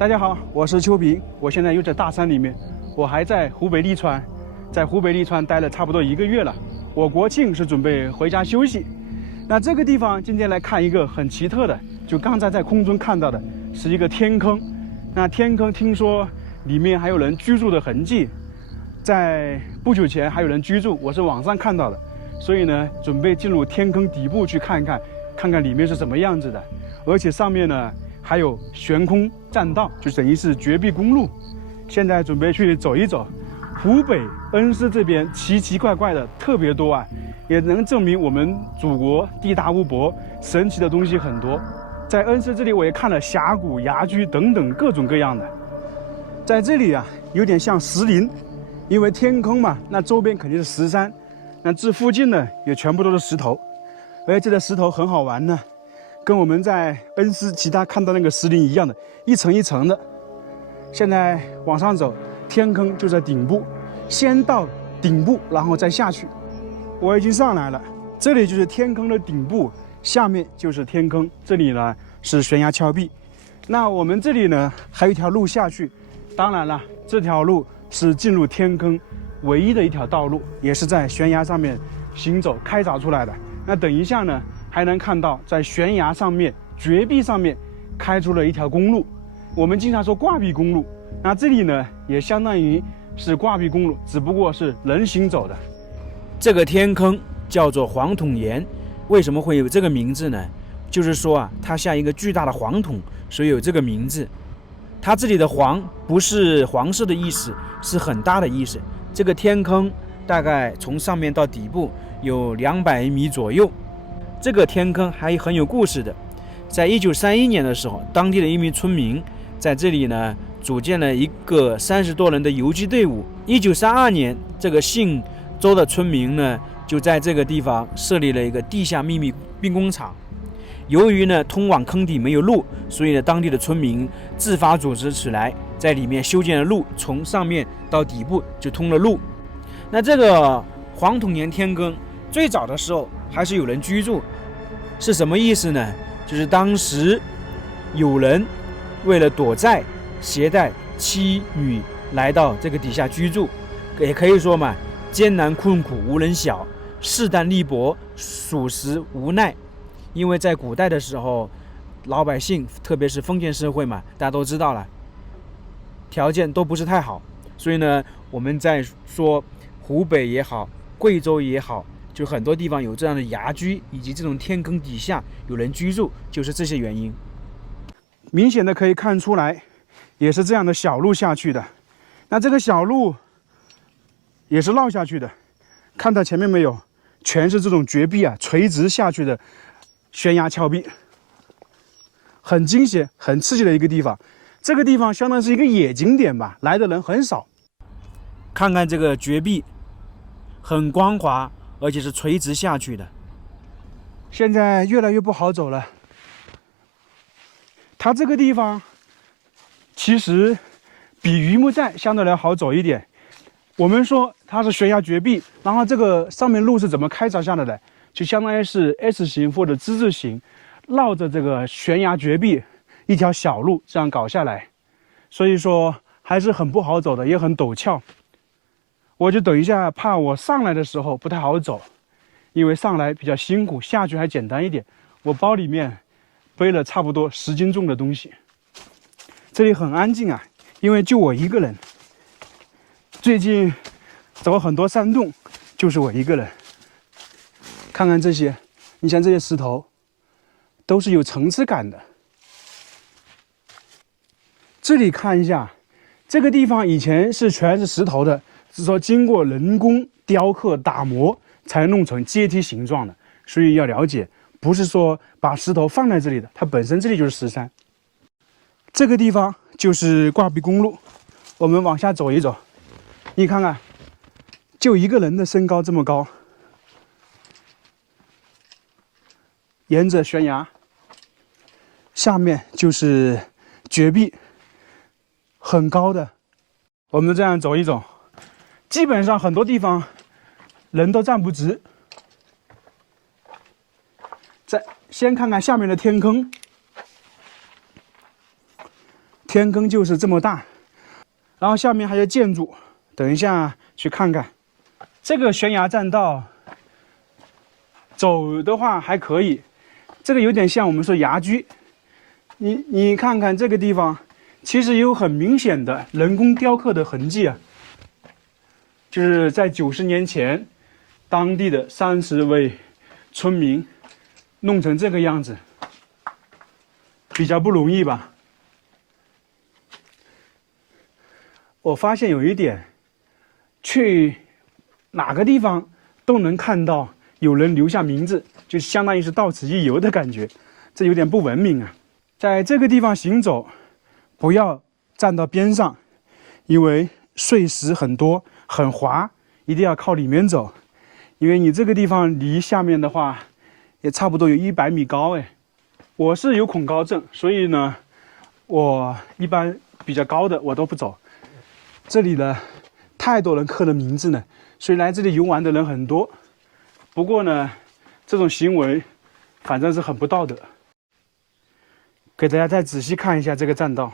大家好，我是邱平，我现在又在大山里面，我还在湖北利川，在湖北利川待了差不多1个月了。我国庆是准备回家休息。那这个地方今天来看一个很奇特的，就刚才在空中看到的是一个天坑。那天坑听说里面还有人居住的痕迹，在不久前还有人居住，我是网上看到的，所以呢，准备进入天坑底部去看看里面是什么样子的。而且上面呢还有悬空栈道，就等于是绝壁公路。现在准备去走一走。湖北恩施这边奇奇怪怪的特别多啊，也能证明我们祖国地大物博，神奇的东西很多。在恩施这里，我也看了峡谷、崖居等等各种各样的。在这里啊，有点像石林，因为天坑嘛，那周边肯定是石山，那这附近呢也全部都是石头，而且这个石头很好玩呢，跟我们在恩施其他看到那个石林一样的，一层一层的。现在往上走，天坑就在顶部，先到顶部，然后再下去。我已经上来了，这里就是天坑的顶部，下面就是天坑，这里呢是悬崖峭壁。那我们这里呢还有一条路下去，当然了，这条路是进入天坑唯一的一条道路，也是在悬崖上面行走开凿出来的。那等一下呢，还能看到在悬崖上面、绝壁上面开出了一条公路，我们经常说挂壁公路。那这里呢，也相当于是挂壁公路，只不过是人行走的。这个天坑叫做黄桶岩，为什么会有这个名字呢？就是说啊，它像一个巨大的黄桶，所以有这个名字。它这里的黄不是黄色的意思，是很大的意思。这个天坑大概从上面到底部有200米左右。这个天坑还很有故事的，在1931年的时候，当地的一名村民在这里呢组建了一个30多人的游击队伍。1932年，这个姓周的村民呢就在这个地方设立了一个地下秘密兵工厂。由于呢通往坑底没有路，所以呢当地的村民自发组织起来，在里面修建了路，从上面到底部就通了路。那这个黄桶岩天坑最早的时候还是有人居住，是什么意思呢？就是当时有人为了躲债，携带妻女来到这个底下居住，也可以说嘛，艰难困苦无人晓，势单力薄，属实无奈。因为在古代的时候，老百姓特别是封建社会嘛，大家都知道了，条件都不是太好，所以呢，我们在说湖北也好，贵州也好，就很多地方有这样的崖居，以及这种天坑底下有人居住，就是这些原因。明显的可以看出来，也是这样的小路下去的。那这个小路也是绕下去的，看到前面没有？全是这种绝壁啊，垂直下去的悬崖峭壁，很惊险、很刺激的一个地方。这个地方相当是一个野景点吧，来的人很少。看看这个绝壁，很光滑，而且是垂直下去的。现在越来越不好走了。它这个地方其实比榆木寨相对来好走一点。我们说它是悬崖绝壁，然后这个上面路是怎么开凿下来的？就相当于是 S 型或者之字形，绕着这个悬崖绝壁一条小路这样搞下来，所以说还是很不好走的，也很陡峭。我就等一下怕我上来的时候不太好走，因为上来比较辛苦，下去还简单一点。我包里面背了差不多10斤重的东西。这里很安静啊，因为就我一个人。最近走很多山洞，就是我一个人。看看这些，你像这些石头，都是有层次感的。这里看一下，这个地方以前是全是石头的，是说经过人工雕刻打磨才弄成阶梯形状的，所以要了解，不是说把石头放在这里的，它本身这里就是石山。这个地方就是挂壁公路，我们往下走一走，你看看，就一个人的身高这么高。沿着悬崖，下面就是绝壁，很高的。我们这样走一走，基本上很多地方人都站不直。先看看下面的天坑，天坑就是这么大，然后下面还有建筑，等一下去看看。这个悬崖栈道走的话还可以，这个有点像我们说崖居。你看看这个地方，其实有很明显的人工雕刻的痕迹啊，就是在90年前，当地的30位村民弄成这个样子，比较不容易吧。我发现有一点，去哪个地方都能看到有人留下名字，就相当于是到此一游的感觉，这有点不文明啊。在这个地方行走，不要站到边上，因为碎石很多，很滑，一定要靠里面走。因为你这个地方离下面的话，也差不多有100米高哎。我是有恐高症，所以呢，我一般比较高的我都不走。这里呢，太多人刻了名字了，所以来这里游玩的人很多。不过呢，这种行为反正是很不道德。给大家再仔细看一下这个栈道，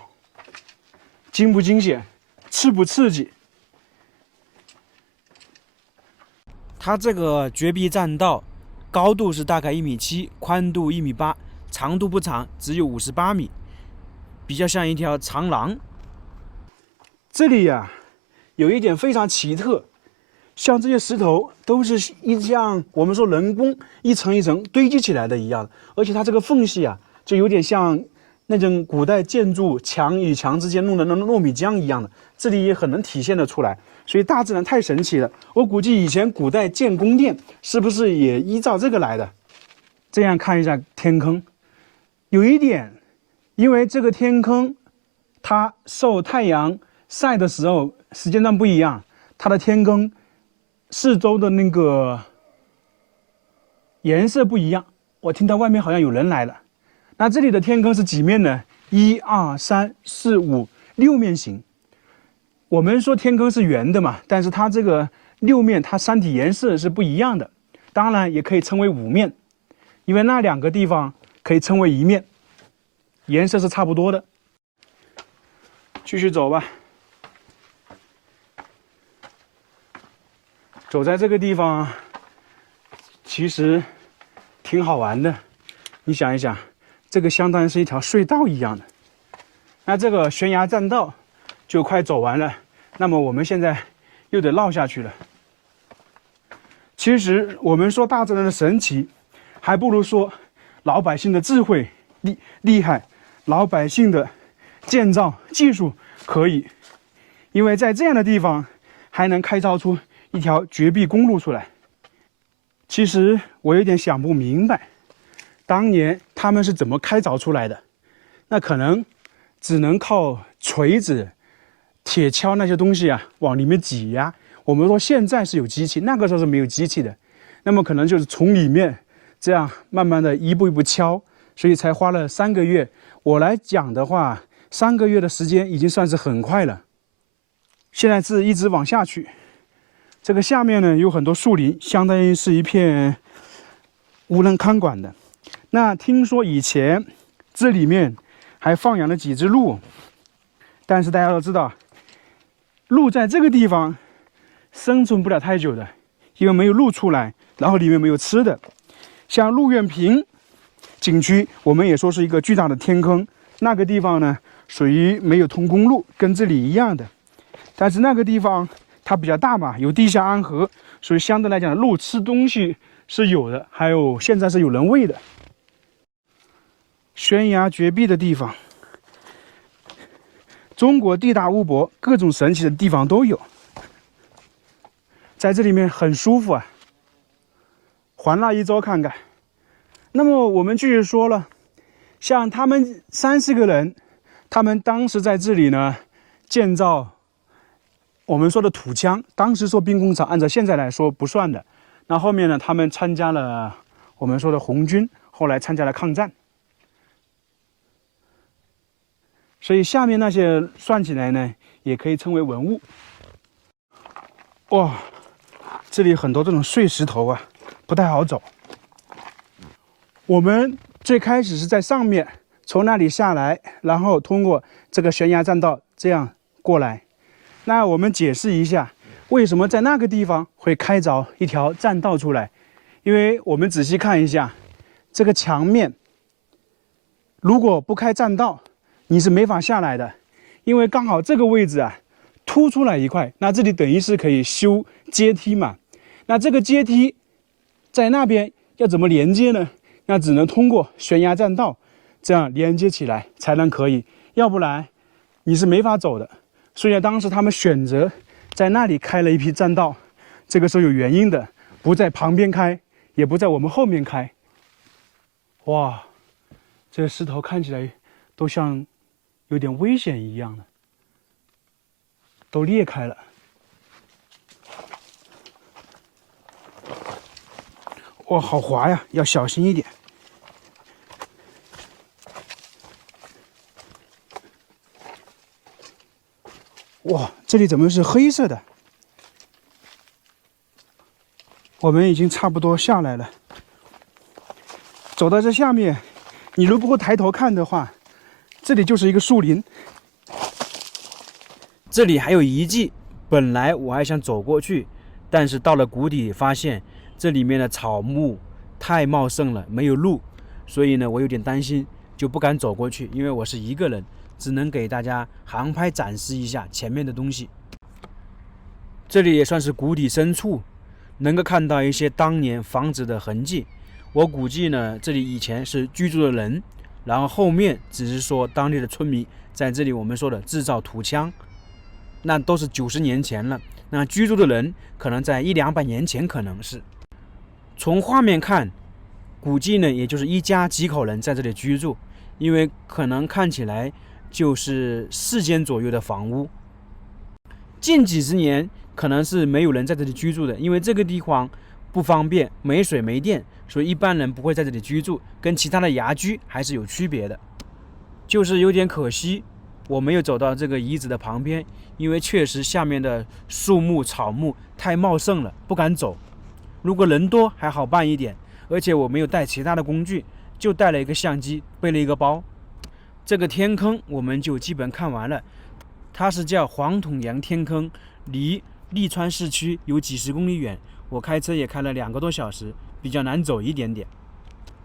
惊不惊险，刺不刺激？它这个绝壁栈道高度是大概1.7米，宽度1.8米，长度不长，只有58米，比较像一条长廊。这里呀，有一点非常奇特，像这些石头都是像我们说人工一层一层堆积起来的一样，而且它这个缝隙啊，就有点像那种古代建筑墙与墙之间弄的那种糯米浆一样的，这里也很能体现得出来。所以大自然太神奇了，我估计以前古代建宫殿是不是也依照这个来的？这样看一下天坑，有一点，因为这个天坑它受太阳晒的时候时间段不一样，它的天坑四周的那个颜色不一样。我听到外面好像有人来了。那这里的天坑是几面呢？1、2、3、4、5、6面形。我们说天坑是圆的嘛，但是它这个6面，它山体颜色是不一样的。当然也可以称为5面，因为那2个地方可以称为1面，颜色是差不多的。继续走吧。走在这个地方，其实挺好玩的。你想一想，这个相当于是一条隧道一样的。那这个悬崖栈道就快走完了，那么我们现在又得绕下去了。其实我们说大自然的神奇，还不如说老百姓的智慧厉害，老百姓的建造技术可以，因为在这样的地方还能开凿出一条绝壁公路出来。其实我有点想不明白，当年他们是怎么开凿出来的？那可能只能靠锤子、铁锹那些东西啊往里面挤呀。我们说现在是有机器，那个时候是没有机器的，那么可能就是从里面这样慢慢的一步一步敲，所以才花了3个月。我来讲的话，3个月的时间已经算是很快了。现在是一直往下去，这个下面呢有很多树林，相当于是一片无人看管的。那听说以前这里面还放养了几只鹿，但是大家都知道，鹿在这个地方生存不了太久的，因为没有鹿出来，然后里面没有吃的。像鹿苑坪景区，我们也说是一个巨大的天坑，那个地方呢属于没有通公路，跟这里一样的。但是那个地方它比较大嘛，有地下安河，所以相对来讲鹿吃东西是有的，还有现在是有人喂的。悬崖绝壁的地方，中国地大物博，各种神奇的地方都有，在这里面很舒服啊，环绕一周看看。那么我们继续说了，像他们30个人，他们当时在这里呢建造我们说的土枪，当时说兵工厂，按照现在来说不算的。那后面呢，他们参加了我们说的红军，后来参加了抗战。所以下面那些算起来呢，也可以称为文物。哇，这里很多这种碎石头啊，不太好走。我们最开始是在上面从那里下来，然后通过这个悬崖栈道这样过来。那我们解释一下，为什么在那个地方会开凿一条栈道出来？因为我们仔细看一下这个墙面，如果不开栈道，你是没法下来的，因为刚好这个位置啊凸出来一块，那这里等于是可以修阶梯嘛。那这个阶梯在那边要怎么连接呢？那只能通过悬崖栈道这样连接起来才能可以，要不然你是没法走的。所以当时他们选择在那里开了一批栈道，这个是有原因的，不在旁边开，也不在我们后面开。哇，这个石头看起来都像有点危险一样的，都裂开了。哇，好滑呀，要小心一点。哇，这里怎么是黑色的？我们已经差不多下来了。走到这下面，你如果抬头看的话，这里就是一个树林。这里还有遗迹，本来我还想走过去，但是到了谷底发现这里面的草木太茂盛了，没有路，所以呢我有点担心，就不敢走过去，因为我是一个人，只能给大家航拍展示一下前面的东西。这里也算是谷底深处，能够看到一些当年房子的痕迹。我估计呢，这里以前是居住的人，然后后面只是说当地的村民在这里我们说的制造土枪，那都是90年前了。那居住的人可能在100-200年前，可能是。从画面看，估计呢也就是1家几口人在这里居住，因为可能看起来就是4间左右的房屋。近几十年可能是没有人在这里居住的，因为这个地方不方便，没水没电，所以一般人不会在这里居住，跟其他的崖居还是有区别的。就是有点可惜，我没有走到这个遗址的旁边，因为确实下面的树木草木太茂盛了，不敢走。如果人多还好办一点，而且我没有带其他的工具，就带了一个相机，背了一个包。这个天坑我们就基本看完了，它是叫黄土洋天坑，离利川市区有几十公里远，我开车也开了2个多小时，比较难走一点点。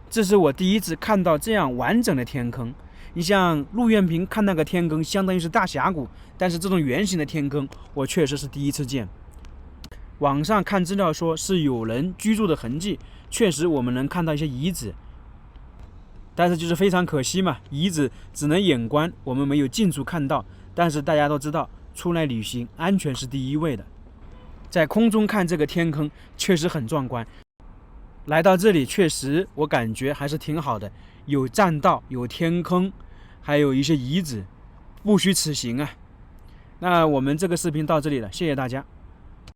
这是我第一次看到这样完整的天坑。你像陆苑平看那个天坑相当于是大峡谷，但是这种圆形的天坑我确实是第一次见。网上看资料说是有人居住的痕迹，确实我们能看到一些遗址，但是就是非常可惜嘛，遗址只能眼观，我们没有近处看到。但是大家都知道，出来旅行安全是第一位的。在空中看这个天坑确实很壮观，来到这里确实我感觉还是挺好的，有栈道，有天坑，还有一些遗址，不虚此行啊。那我们这个视频到这里了，谢谢大家。